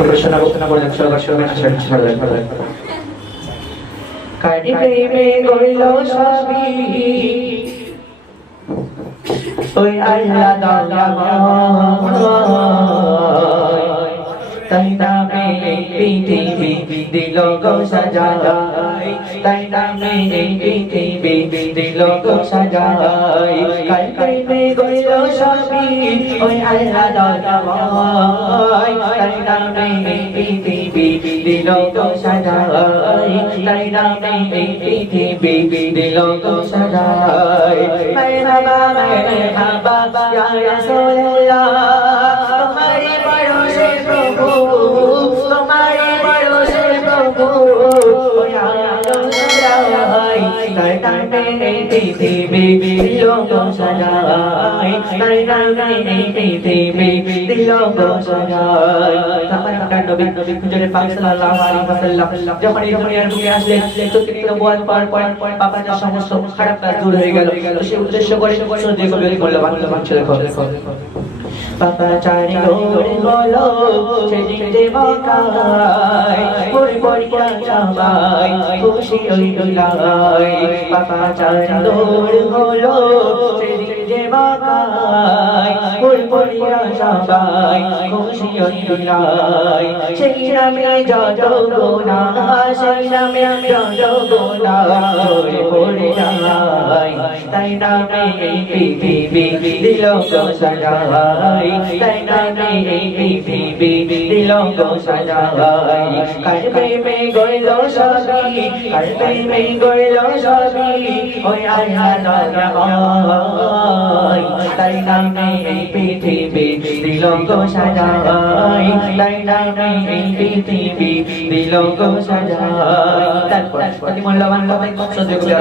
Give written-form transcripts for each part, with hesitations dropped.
প্রশ্ন আলোচনা করে সবার সময় আসার ভালো লাগে কারি প্রেমে গইল সবই ওই আল্লাহ দয়াময় তাই নামে পৃথিবী দিল গো সাজাই তাই নামে পৃথিবী দিল গো সাজাই কারি প্রেমে গইল সবই ওই আল্লাহ দয়াময় তাই নামে পৃথিবী দিল গো সাজাই তাই নামে পৃথিবী দিল গো সাজাই মারহাবা ইয়া রাসূলুল্লাহ তোমারি ভরসে প্রভু তোমারি ভরসে প্রভু ইয়া রাসূলুল্লাহ তাই নামে পৃথিবী দিল গো সাজাই তাই নামে পৃথিবী দিল গো সাজাই তারপর আপনার নবী হুজুর পাক সাল্লাল্লাহু আলাইহি ওয়াসাল্লাম যখন এই দুনিয়ার বুকে আসলেন তো তিনি নবুয়ত পাওয়ার পর বাবার সমস্ত খারাপ কাজ দূর হয়ে গেল তো সেই উদ্দেশ্য করে সূর্য কবি মূল্যবান ছিল দেখো বাবা চারি গোরে বলো সেদিন যে মকাই পড়ি পড়িয়া যাবাই খুশি হইলাই বাবা চারি গোরে বলো সেদিন যে মকাই পড়ি পড়িয়া যাবাই খুশি হইলাই সেই নামে যত গুনাহ সেই নামে যত গুনাহ পড়ে যায় তাই নামে পৃথিবী দিল গো সাজাই তাই নামে পৃথিবী দিল গো সাজাই কার প্রেমে গইল সবই কার প্রেমে গইল সবই ওই আল্লাহ দয়াময় তাই নামে পৃথিবী দিল গো সাজাই তাই নামে পৃথিবী দিল গো সাজাই তারপর অতি মূল্যবান সবাই সদগুলো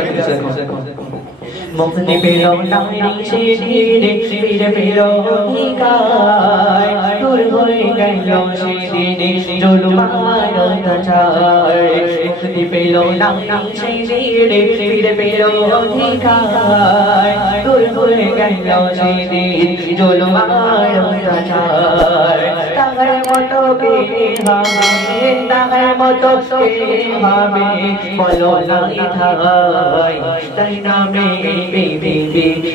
মুক্তি পেল নারী সেদিনে ফিরে পেল অধিকার দূর হয়ে গেল সেদিনে জুলুম আর অত্যাচার মুক্তি পেল নারী সেদিনে ফিরে পেল অধিকার দূর হয়ে গেল সেদিন জুলুম আর অত্যাচার তাহার মতো কে হবে তাহার মতো কে হবে বলো না ইথাই তাই নামে পৃথিবী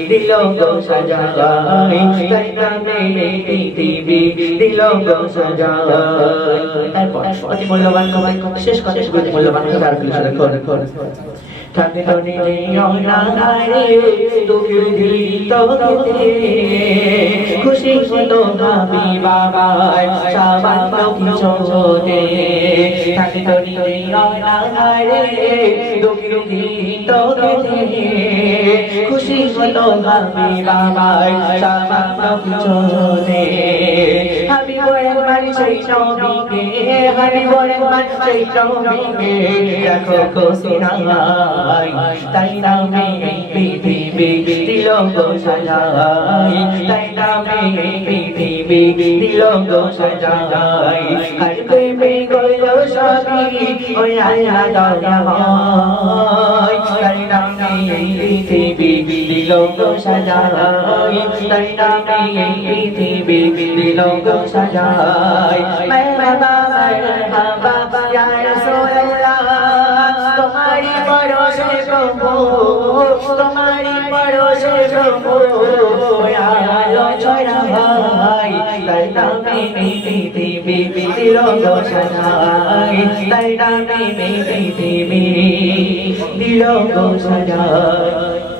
দিল গো সাজাই তাই নামে পৃথিবী দিল গো সাজাই তারপর অতি মূল্যবান শেষ কথা মূল্যবান দেখো থাকে তো নিজে অনারে তুমি দিত খুশি হতো ভাবি বাবাই সামান্য পিছনে থাকে তো নিজে অনারে তুমি দিত খুশি হতো ভাবি বাবাই সামান্য পিছনে আমি বলে মারি সেই নবীকে আমি বলে মারি সেই নবীকে দেখো খুশি না তাই নামে পৃথিবী দিল গো সাজাই তাই নামে পৃথিবী দিল গো সাজাই কার প্রেমে গইল সবই ওই আল্লাহ দয়াময় তাই নামে পৃথিবী দিল গো সাজাই তাই নামে পৃথিবী দিল গো সাজাই মারহাবা মারহাবা ইয়া রাসূলুল্লাহ তোমারি ভরসে প্রভু তোমারি ভরসে প্রভু আলো ছড়া ভাই তাই নামে পৃথিবী দিল গো সাজাই তাই নামে পৃথিবী দিল গো সাজাই